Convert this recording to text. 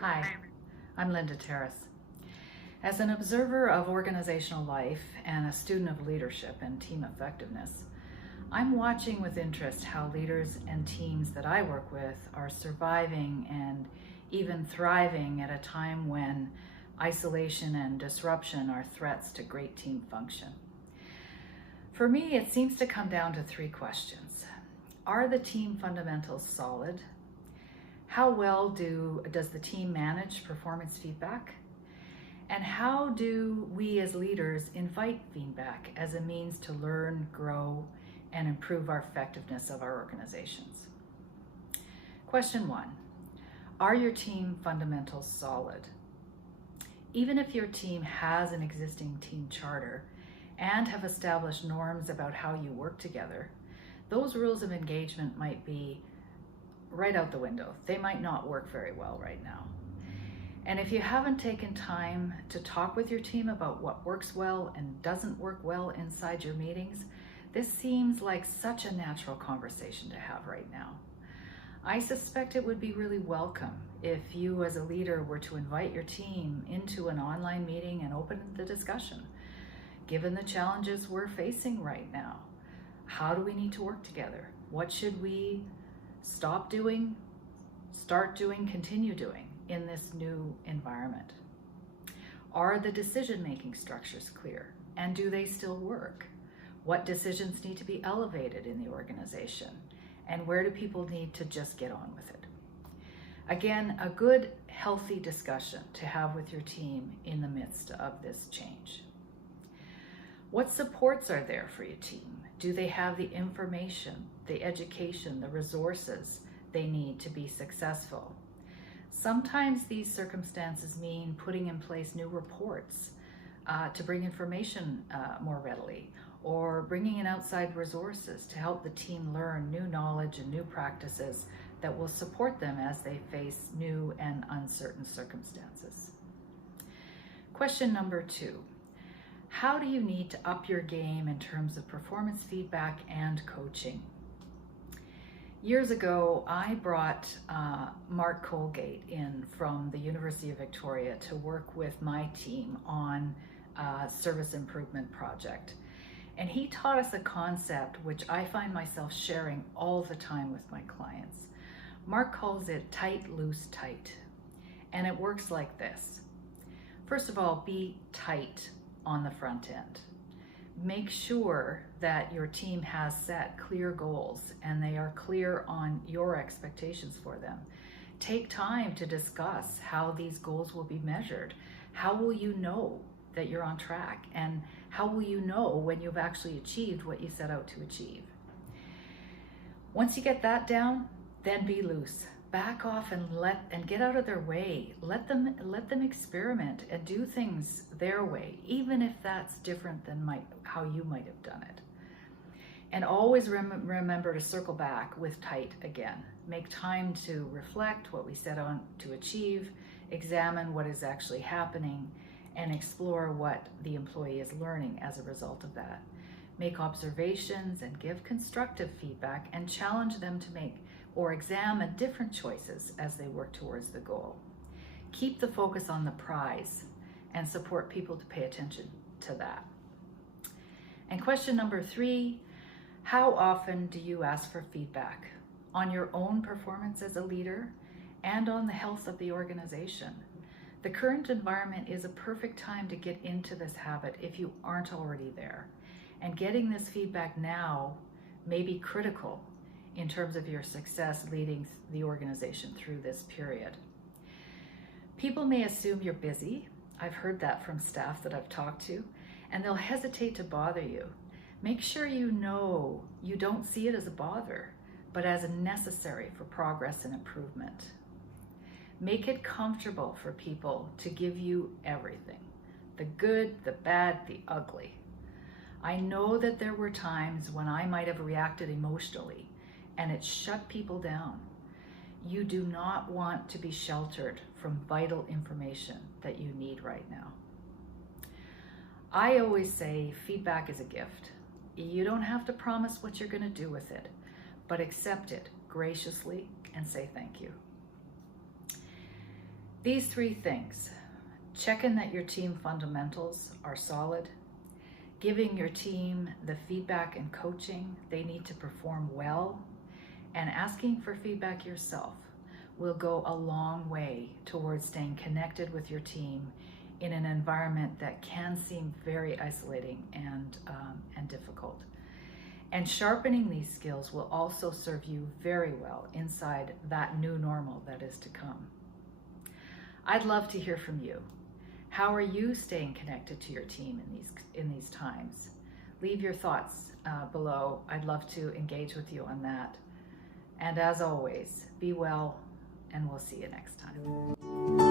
Hi, I'm Lynda Tarras. As an observer of organizational life and a student of leadership and team effectiveness, I'm watching with interest how leaders and teams that I work with are surviving and even thriving at a time when isolation and disruption are threats to great team function. For me, it seems to come down to three questions. Are the team fundamentals solid? How well does the team manage performance feedback? And how do we as leaders invite feedback as a means to learn, grow, and improve our effectiveness of our organizations? Question one, are your team fundamentals solid? Even if your team has an existing team charter and have established norms about how you work together, those rules of engagement might be right out the window. They might not work very well right now. And if you haven't taken time to talk with your team about what works well and doesn't work well inside your meetings, this seems like such a natural conversation to have right now. I suspect it would be really welcome if you as a leader were to invite your team into an online meeting and open the discussion. Given the challenges we're facing right now, how do we need to work together? What should we stop doing, start doing, continue doing in this new environment? Are the decision-making structures clear? And do they still work? What decisions need to be elevated in the organization? And where do people need to just get on with it? Again, a good, healthy discussion to have with your team in the midst of this change. What supports are there for your team? Do they have the information, the education, the resources they need to be successful? Sometimes these circumstances mean putting in place new reports to bring information more readily, or bringing in outside resources to help the team learn new knowledge and new practices that will support them as they face new and uncertain circumstances. Question number two. How do you need to up your game in terms of performance feedback and coaching? Years ago, I brought Mark Colgate in from the University of Victoria to work with my team on a service improvement project. And he taught us a concept which I find myself sharing all the time with my clients. Mark calls it tight, loose, tight. And it works like this. First of all, be tight on the front end. Make sure that your team has set clear goals and they are clear on your expectations for them. Take time to discuss how these goals will be measured. How will you know that you're on track? And how will you know when you've actually achieved what you set out to achieve? Once you get that down, then be loose. Back off and get out of their way. Let them experiment and do things their way, even if that's different than how you might have done it. And always remember to circle back with tight again. Make time to reflect what we set on to achieve, examine what is actually happening, and explore what the employee is learning as a result of that. Make observations and give constructive feedback and challenge them to make or examine different choices as they work towards the goal. Keep the focus on the prize and support people to pay attention to that. And question number three, how often do you ask for feedback on your own performance as a leader and on the health of the organization? The current environment is a perfect time to get into this habit if you aren't already there. And getting this feedback now may be critical in terms of your success leading the organization through this period. People may assume you're busy. I've heard that from staff that I've talked to, and they'll hesitate to bother you. Make sure you know you don't see it as a bother, but as necessary for progress and improvement. Make it comfortable for people to give you everything, the good, the bad, the ugly. I know that there were times when I might have reacted emotionally and it shut people down. You do not want to be sheltered from vital information that you need right now. I always say feedback is a gift. You don't have to promise what you're going to do with it, but accept it graciously and say thank you. These 3 things: checking that your team fundamentals are solid, giving your team the feedback and coaching they need to perform well, and asking for feedback yourself will go a long way towards staying connected with your team in an environment that can seem very isolating and difficult. And sharpening these skills will also serve you very well inside that new normal that is to come. I'd love to hear from you. How are you staying connected to your team in these times? Leave your thoughts below. I'd love to engage with you on that. And as always, be well, and we'll see you next time.